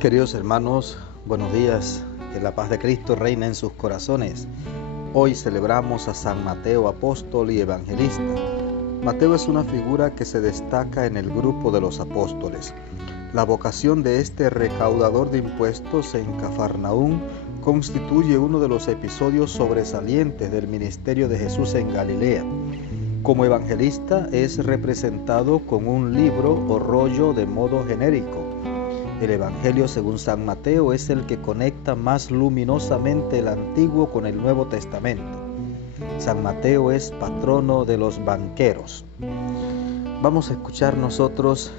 Queridos hermanos, buenos días, que la paz de Cristo reina en sus corazones. Hoy celebramos a San Mateo, apóstol y evangelista. Mateo es una figura que se destaca en el grupo de los apóstoles. La vocación de este recaudador de impuestos en Cafarnaúm constituye uno de los episodios sobresalientes del ministerio de Jesús en Galilea. Como evangelista es representado con un libro o rollo de modo genérico. El Evangelio según San Mateo es el que conecta más luminosamente el Antiguo con el Nuevo Testamento. San Mateo es patrono de los banqueros. Vamos a escuchar nosotros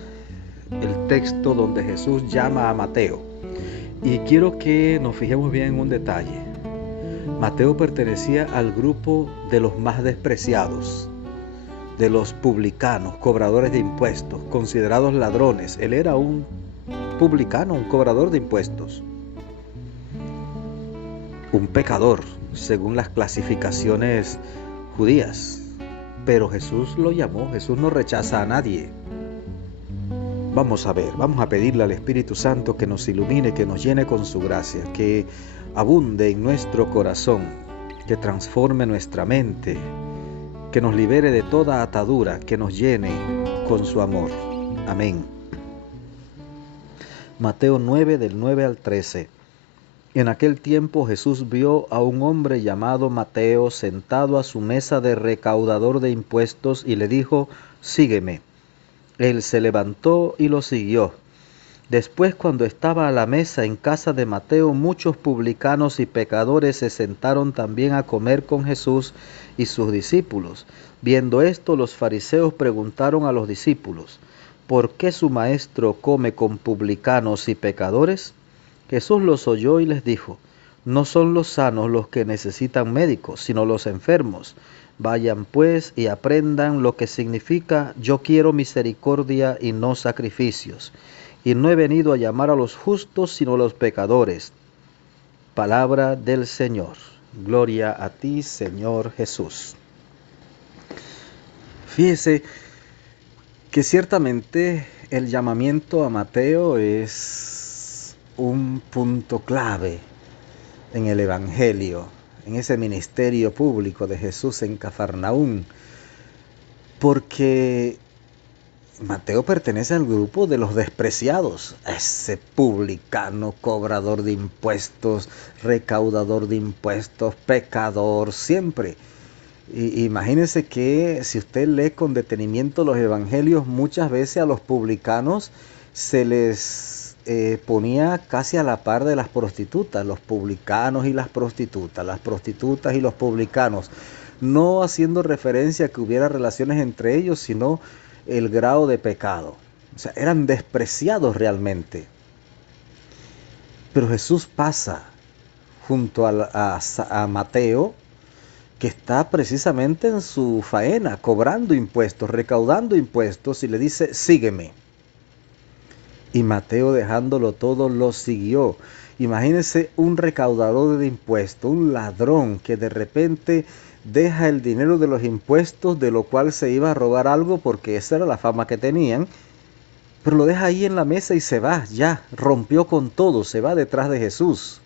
el texto donde Jesús llama a Mateo. Y quiero que nos fijemos bien en un detalle. Mateo pertenecía al grupo de los más despreciados, de los publicanos, cobradores de impuestos, considerados ladrones. Él era un publicano, un cobrador de impuestos, un pecador según las clasificaciones judías, pero Jesús lo llamó. Jesús no rechaza a nadie. Vamos a ver, vamos a pedirle al Espíritu Santo que nos ilumine, que nos llene con su gracia, que abunde en nuestro corazón, que transforme nuestra mente, que nos libere de toda atadura, que nos llene con su amor. Amén. Mateo 9, del 9 al 13. En aquel tiempo Jesús vio a un hombre llamado Mateo sentado a su mesa de recaudador de impuestos y le dijo: «Sígueme». Él se levantó y lo siguió. Después, cuando estaba a la mesa en casa de Mateo, muchos publicanos y pecadores se sentaron también a comer con Jesús y sus discípulos. Viendo esto, los fariseos preguntaron a los discípulos: ¿por qué su maestro come con publicanos y pecadores? Jesús los oyó y les dijo: no son los sanos los que necesitan médicos, sino los enfermos. Vayan pues y aprendan lo que significa: yo quiero misericordia y no sacrificios. Y no he venido a llamar a los justos, sino a los pecadores. Palabra del Señor. Gloria a ti, Señor Jesús. Fíjese que ciertamente el llamamiento a Mateo es un punto clave en el Evangelio, en ese ministerio público de Jesús en Cafarnaúm, porque Mateo pertenece al grupo de los despreciados, ese publicano, cobrador de impuestos, recaudador de impuestos, pecador, siempre. Imagínense que si usted lee con detenimiento los evangelios, muchas veces a los publicanos se les ponía casi a la par de las prostitutas, los publicanos y las prostitutas y los publicanos, no haciendo referencia a que hubiera relaciones entre ellos, sino el grado de pecado. O sea, eran despreciados realmente. Pero Jesús pasa junto a Mateo, que está precisamente en su faena, cobrando impuestos, recaudando impuestos, y le dice: sígueme. Y Mateo, dejándolo todo, lo siguió. Imagínense un recaudador de impuestos, un ladrón que de repente deja el dinero de los impuestos, de lo cual se iba a robar algo, porque esa era la fama que tenían, pero lo deja ahí en la mesa y se va, ya, rompió con todo, se va detrás de Jesús.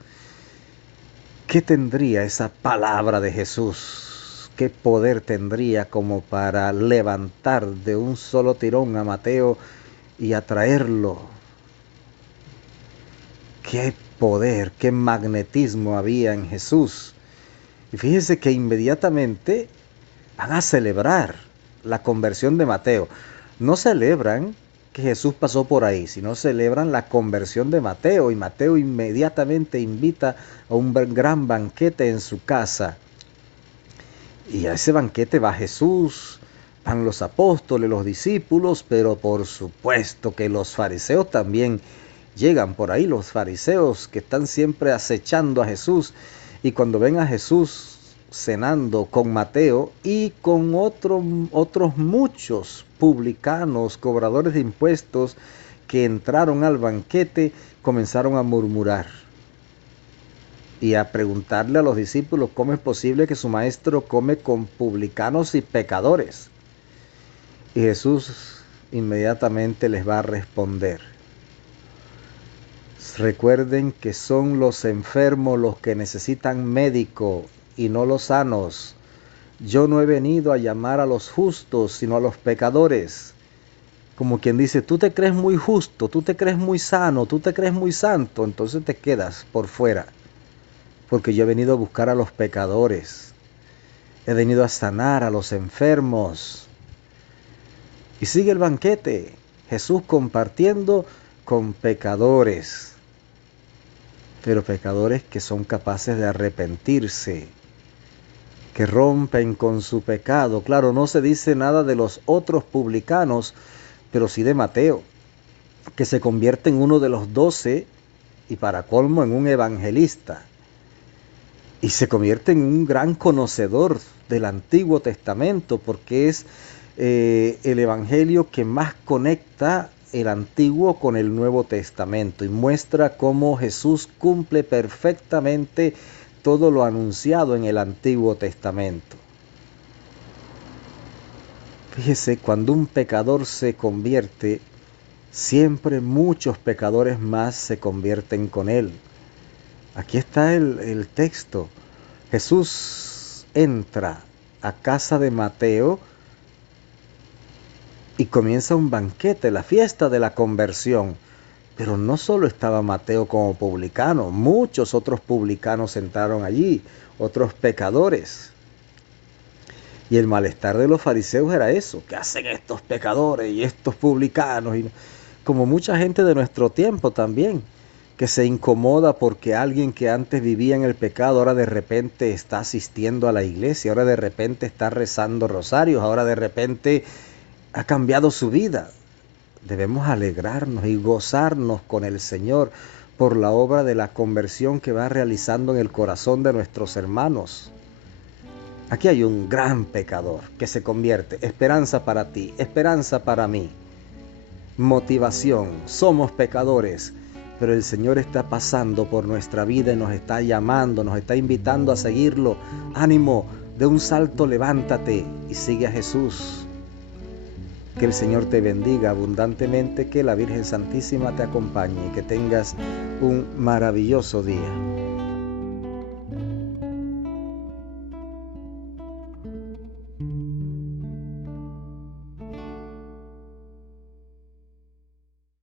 ¿Qué tendría esa palabra de Jesús? ¿Qué poder tendría como para levantar de un solo tirón a Mateo y atraerlo? ¿Qué poder, qué magnetismo había en Jesús? Y fíjense que inmediatamente van a celebrar la conversión de Mateo. No celebran que Jesús pasó por ahí, sino celebran la conversión de Mateo. Y Mateo inmediatamente invita a un gran banquete en su casa. Y a ese banquete va Jesús, van los apóstoles, los discípulos, pero por supuesto que los fariseos también llegan por ahí, los fariseos que están siempre acechando a Jesús. Y cuando ven a Jesús cenando con Mateo y con otros muchos publicanos, cobradores de impuestos que entraron al banquete, comenzaron a murmurar y a preguntarle a los discípulos cómo es posible que su maestro come con publicanos y pecadores. Y Jesús inmediatamente les va a responder: Recuerden que son los enfermos los que necesitan médico y no los sanos. Yo no he venido a llamar a los justos, sino a los pecadores. Como quien dice, tú te crees muy justo, tú te crees muy sano, tú te crees muy santo, entonces te quedas por fuera. Porque yo he venido a buscar a los pecadores. He venido a sanar a los enfermos. Y sigue el banquete. Jesús compartiendo con pecadores. Pero pecadores que son capaces de arrepentirse, que rompen con su pecado. Claro, no se dice nada de los otros publicanos, pero sí de Mateo, que se convierte en uno de los 12 y para colmo en un evangelista. Y se convierte en un gran conocedor del Antiguo Testamento, porque es el evangelio que más conecta el Antiguo con el Nuevo Testamento y muestra cómo Jesús cumple perfectamente todo lo anunciado en el Antiguo Testamento. Fíjese, cuando un pecador se convierte, siempre muchos pecadores más se convierten con él. Aquí está el texto. Jesús entra a casa de Mateo y comienza un banquete, la fiesta de la conversión. Pero no solo estaba Mateo como publicano, muchos otros publicanos entraron allí, otros pecadores. Y el malestar de los fariseos era eso, ¿qué hacen estos pecadores y estos publicanos? Y como mucha gente de nuestro tiempo también, que se incomoda porque alguien que antes vivía en el pecado ahora de repente está asistiendo a la iglesia, ahora de repente está rezando rosarios, ahora de repente ha cambiado su vida. Debemos alegrarnos y gozarnos con el Señor por la obra de la conversión que va realizando en el corazón de nuestros hermanos. Aquí hay un gran pecador que se convierte, esperanza para ti, esperanza para mí, motivación, somos pecadores, pero el Señor está pasando por nuestra vida y nos está llamando, nos está invitando a seguirlo. Ánimo, de un salto levántate y sigue a Jesús. Que el Señor te bendiga abundantemente, que la Virgen Santísima te acompañe y que tengas un maravilloso día.